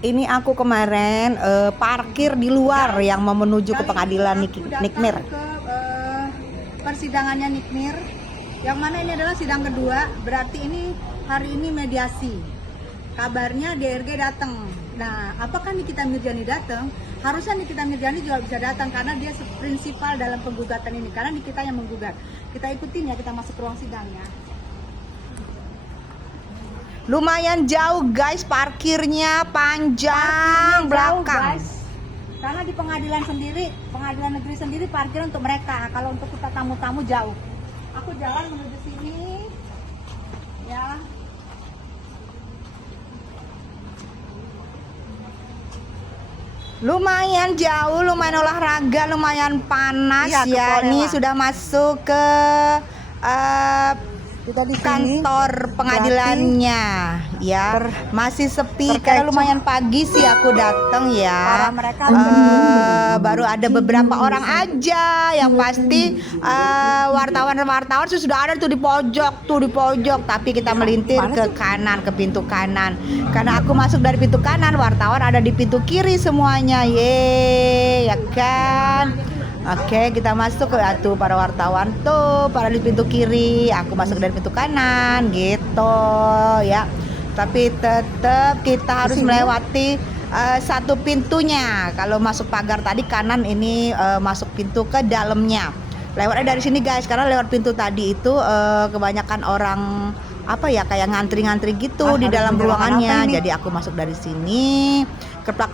Ini aku kemarin parkir di luar yang mau menuju ke pengadilan Nikmir. Ke persidangannya Nikmir, yang mana ini adalah sidang kedua. Berarti ini hari ini mediasi. Kabarnya DRG datang. Nah, apakah Nikita Mirjani datang? Harusnya Nikita Mirjani juga bisa datang karena dia prinsipal dalam penggugatan ini. Karena Nikita yang menggugat. Kita ikutin ya, kita masuk ke ruang sidangnya. Lumayan jauh guys, parkirnya panjang belakang. Guys. Karena di pengadilan negeri sendiri parkir untuk mereka. Kalau untuk kita tamu-tamu jauh. Aku jalan menuju sini, ya. Lumayan jauh, lumayan olahraga, lumayan panas ya. Ini sudah masuk ke Kita di kantor pengadilannya ya, masih sepi karena lumayan pagi sih aku datang ya. Baru ada beberapa orang aja, yang pasti wartawan sudah ada tuh di pojok, tapi kita melintir ke kanan, ke pintu kanan. Karena aku masuk dari pintu kanan, wartawan ada di pintu kiri semuanya, ya kan. Oke, kita masuk ke para wartawan tuh pada di pintu kiri, aku masuk dari pintu kanan gitu ya. Tapi tetap kita harus melewati satu pintunya. Kalau masuk pagar tadi kanan, ini masuk pintu ke dalamnya. Lewatnya dari sini guys, karena lewat pintu tadi itu kebanyakan orang kayak ngantri-ngantri gitu di dalam ruangannya. Jadi aku masuk dari sini. Keplak.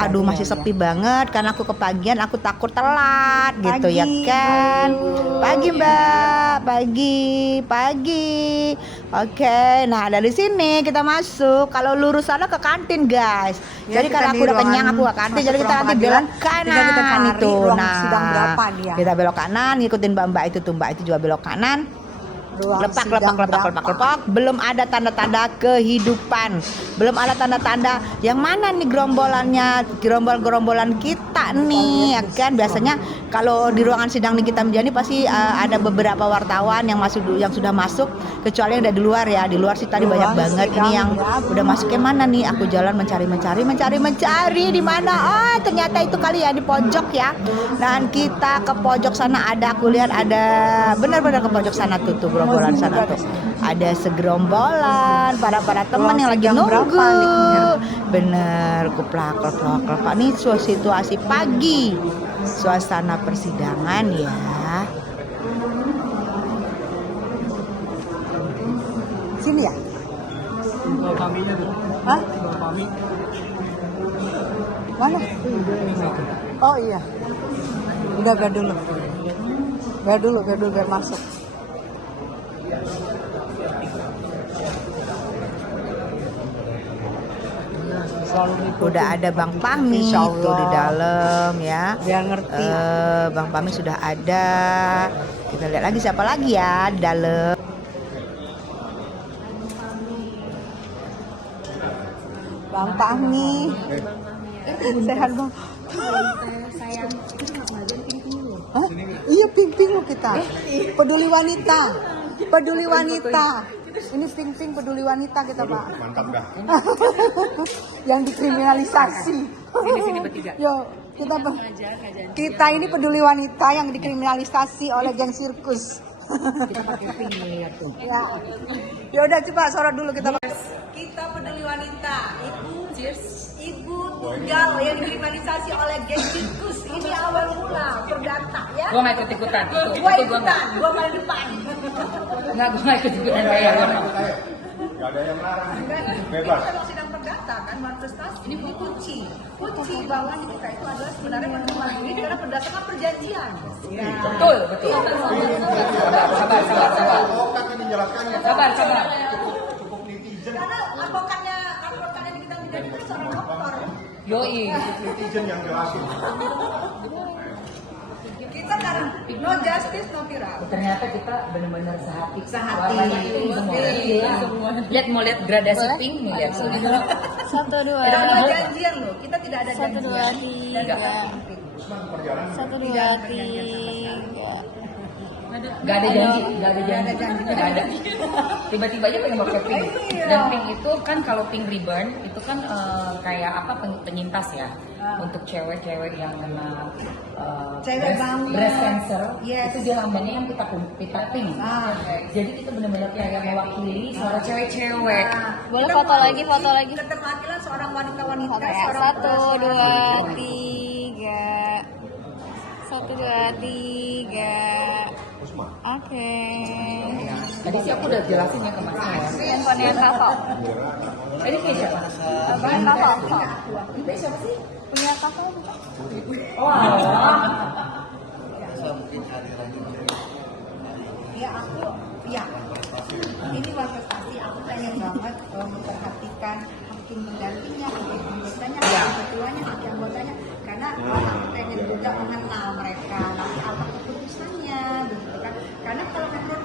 Aduh, masih sepi banget karena aku kepagian, aku takut telat gitu ya kan. Pagi Mbak, pagi. Oke, nah dari sini kita masuk. Kalau lurus sana ke kantin guys. Jadi kalau aku udah kenyang, aku ke kantin. Jadi kita nanti belok kanan itu. Nah, kita belok kanan, ngikutin mbak itu tuh, mbak itu juga belok kanan. Lepak. Belum ada tanda-tanda kehidupan, belum ada tanda-tanda yang mana nih gerombolan kita nih ya kan. Biasanya kalau di ruangan sidang Nikita Mirjani pasti ada beberapa wartawan yang sudah masuk, kecuali yang ada di luar ya. Di luar sih tadi banyak banget. Ini yang udah masuk ke mana nih? Aku jalan mencari di mana. Oh, ternyata itu kali ya di pojok ya. Dan kita ke pojok sana aku lihat ada benar-benar ke pojok sana tuh gerombolan sana tuh. Ada segerombolan para teman yang lagi nunggu. Bener, keplak. Ini situasi pagi, suasana persidangan ya. Sini ya? Hah? Mana? Oh iya. Udah biar dulu biar masuk. Udah ada Bang Pami tuh di dalam ya. Biar ngerti. Bang Pami sudah ada. Kita lihat lagi siapa lagi ya di dalam. Bang Pami. Sehat Bang. Hah? Iya, pink loh kita. Peduli wanita. Ini pink peduli wanita kita, Pak. Mantap dah. Yang dikriminalisasi. Sini bertiga. Yo, kita ini peduli wanita yang dikriminalisasi oleh geng sirkus. Kita pakai pink melihat tuh. Ya. Ya udah, coba sorot dulu kita. Kita peduli wanita. Ibu tunggal yang dikriminalisasi oleh geng sirkus. Ini awal mula perdata ya. Gua nggak ikut-ikutan. Gua ikutan, gua paling depan. Nggak, gua nggak ikut-ikutan kayak Gak ada yang larang. Bebas. Ini kalau sidang perdata kan manifestasi. Ini kunci bahwa kita itu adalah sebenarnya menerima ini karena berdasarkan perjanjian. Betul. Sabar. Sabar. Cukup netizen. Karena advokatnya kita menjadi seorang dokter. Yoi. Netizen yang jelasin. Kita kan no justice no viral. Ternyata kita benar-benar sehati. Semua. Mau lihat gradasi pink nih, lihat sini. 1, 2, Tidak ada janjian loh. Kita tidak ada 1, 2, 3. Cuma perjalanan. 1, 2, 3. Gak ada janji, gak ada janji, gak ada. Tiba-tiba aja pengen pakai pink. Dan pink itu kan kalau pink ribbon itu kan kayak apa penyintas ya untuk cewek-cewek yang kena Cewek banget. breast cancer. Yes. Itu dia lambangnya yang pita pink. Jadi itu benar-benar kayak mewakili suara cewek-cewek. Boleh foto lagi. Keterwakilan seorang wanita-wanita. Oke, seorang 1, 2, perempuan. 3. 1, 2, 3. Oke. Tadi sih aku udah jelasin ya ke masnya ya. Handphonenya Kavo. Ini kayak siapa? Abang Kavo. Ini siapa sih? Punya Kavo bukan? Oh, Ya aku, ya ini manifestasi. Aku pengen banget memperhatikan hakim penggantinya, hakim anggotanya, hakim ketuanya, hakim anggotanya, karena aku pengen juga mengenal mereka, nanti apa keputusannya, begitu kan? Karena kalau menurut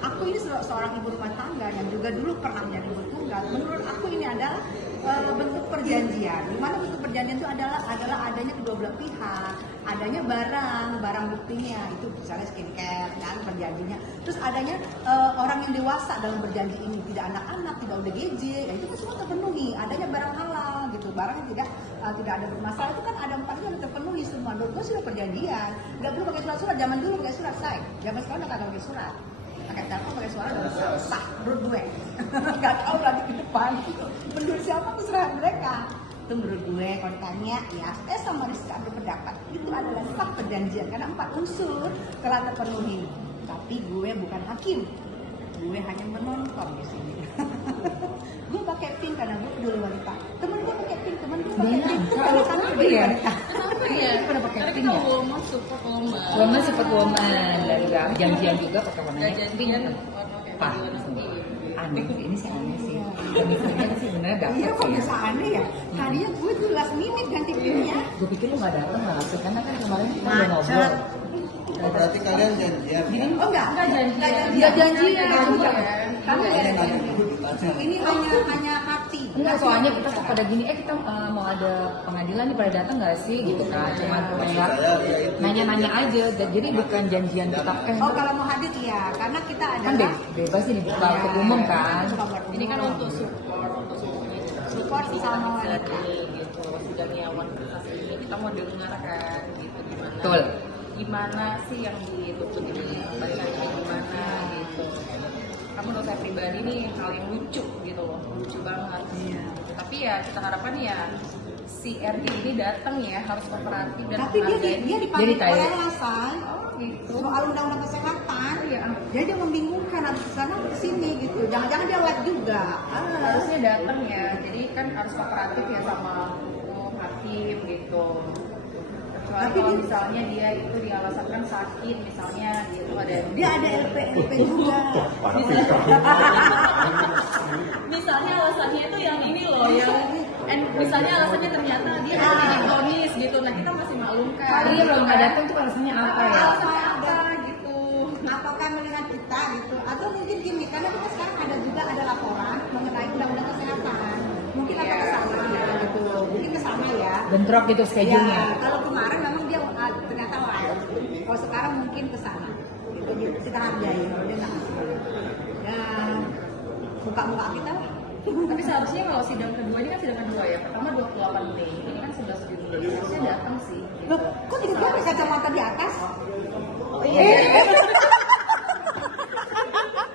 aku ini seorang ibu rumah tangga yang juga dulu pernah menjadi ibu tunggal. Menurut aku ini adalah bentuk perjanjian. Di mana bentuk perjanjian itu adalah adanya kedua belah pihak, adanya barang buktinya itu misalnya skincare dan perjanjinya. Terus adanya orang yang dewasa dalam berjanji ini, tidak anak-anak, tidak ODGJ, ya itu kan semua terpenuhi. Adanya barang halal gitu, barang yang tidak ada bermasalah itu kan ada 4 yang terpenuhi semua. Menurut gue sudah perjanjian, nggak perlu pakai surat-surat. Zaman dulu pakai surat, say. Zaman sekarang udah kagak pakai surat. Pakai telepon, pakai suara udah sah. Menurut gue, nggak tahu lagi ke depan. Menurut siapa terserah mereka. Itu menurut gue kalau ditanya ya, sama Rizka berpendapat itu adalah sah perjanjian karena 4 unsur telah terpenuhi. Tapi gue bukan hakim, gue hanya menonton di sini. Gue pakai pink karena gue peduli wanita. Temen gue pakai pink, temen gue pakai pink. Karena kami peduli wanita. iya, pada pakai pink ya. Woman support woman dan juga janjian juga pakai warnanya pink. Pak, aneh ini sih aneh sih. Misalnya sih bener dapet Iya kok sih. bisa aneh ya? Tadinya gue tuh last minute ganti pinknya. Gue pikir lu nggak datang lah, karena kan kemarin kita udah ngobrol. Oh, berarti kalian janjian ya? Oh enggak janjian. Nggak janjian. Kamu ya ini hanya hati. Enggak, soalnya kita kok pada gini, kita mau ada pengadilan nih pada datang nggak sih gitu kan? Cuma kayak nanya-nanya aja, jadi bukan janjian kita. Oh kalau mau hadir iya, karena kita Kan adalah bebas sih dibuka untuk umum kan? ini kan untuk support sama wanita. Gitu sidangnya wanita ini kita mau dengar kan gitu Betul. gimana sih yang dituntut ini bacanya gimana gitu. Kamu menurut saya pribadi nih hal yang lucu gitu loh, lucu banget. Tapi ya kita harapkan ya si RG ini datang ya harus kooperatif dan Tapi dia Jadi dipanggil kayak- oleh alasan gitu. soal undang-undang kesehatan. Iya. Jadi dia membingungkan habis kesana ke sini gitu. Jangan-jangan dia live juga. Harusnya datang ya, jadi kan harus kooperatif ya sama hukum, hakim gitu. Kecuali Tapi kalau dia- misalnya dia itu dialasankan sakit misalnya gitu ada Dia ada LP juga. misalnya alasannya itu yang ini loh yang misalnya alasannya ternyata dia elektronis gitu, nah kita masih maklumkan. Kali dia belum nggak datang tuh alasannya apa ya? Alasannya apa gitu. Apakah melihat kita gitu atau mungkin gini karena kita sekarang ada laporan mengenai undang-undang kesehatan mungkin apa kesana gitu mungkin kesana ya Bentrok gitu schedule-nya. ya kalau kemarin memang dia ternyata live kalau sekarang mungkin kesana gitu kita hargai kalau dia nggak dan muka kita lah. Tapi seharusnya kalau sidang kedua ini kan sidang kedua ya, pertama 28 Mei, ini kan 11 Juni, harusnya datang sih. Loh, kok tiba-tiba pakai kacamata di atas?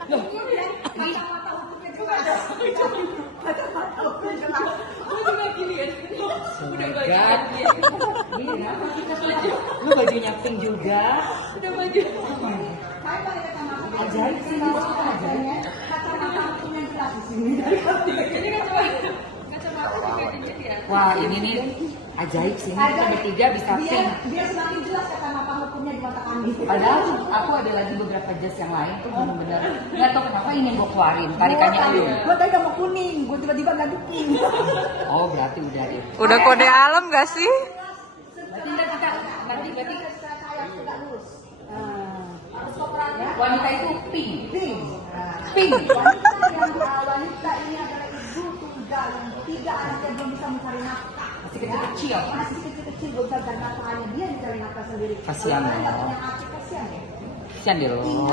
Kacamata hukumnya jelas. Kacamata hukumnya jelas. Aku juga gini kan, udah God. Lu bajunya pink juga. udah baju. Saya pakai kacamata. Ajaib sih, ini suka ajaib. Kacamata hukumnya jelas di sini. Ini kan cuma kacamata juga dikit ya. Wah ini nih ajaib sih, ini kita bertiga bisa pink. Biar semakin jelas kacamata hukumnya di mata kami. Padahal tuh aku ada lagi beberapa jas yang lain tuh bener-bener nggak tahu kenapa ini yang gue keluarin tarikannya lu. Gue tadi udah mau kuning, gue tiba-tiba ganti pink. Oh berarti udah deh. Udah kode alam gak sih? Berarti ntar kita berarti Saya tegak lurus. Harus kooperatif. wanita itu pink. Pink. Pink. Wanita ini adalah ibu tunggal yang 3 anaknya belum bisa mencari nafkah. Masih kecil-kecil. Masih kecil-kecil belum bisa mencari nafkahnya, dia yang mencari nafkah sendiri. Kasihan Orang lain ya. nggak punya hati, kasihan ya. Kasihan dia loh.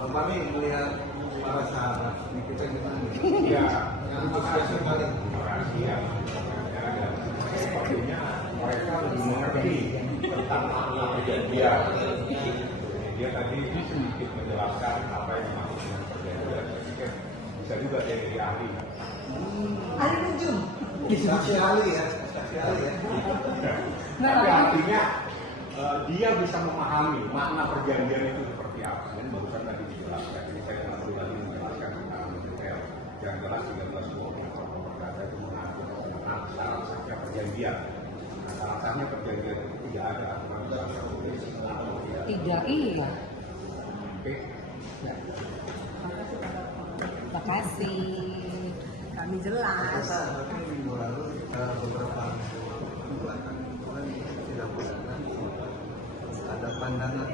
Bapak nih melihat para sahabat ini kita gimana? Ya, antusias sekali. Rahasia. Sepertinya mereka lebih mengerti tentang makna perjanjian. Dia tadi sedikit menjelaskan apa yang dimaksud dengan perjanjian. Saya pikir bisa juga dia jadi ahli. Ahli ujung. Saksi ahli ya, saksi ahli ya. Tapi artinya dia bisa memahami makna perjanjian itu seperti apa. Dan barusan tadi dijelaskan. Jadi saya tidak perlu lagi menjelaskan tentang detail. Yang jelas 1320 Perdata itu mengatur tentang syarat-syaratnya perjanjian. Nah, syarat-syaratnya perjanjian itu tidak ada aturan tertulis atau tidak. Tiga, iya. Oke. Terima kasih. Kami jelas. Minggu lalu kita beberapa bulan tidak ada pandangan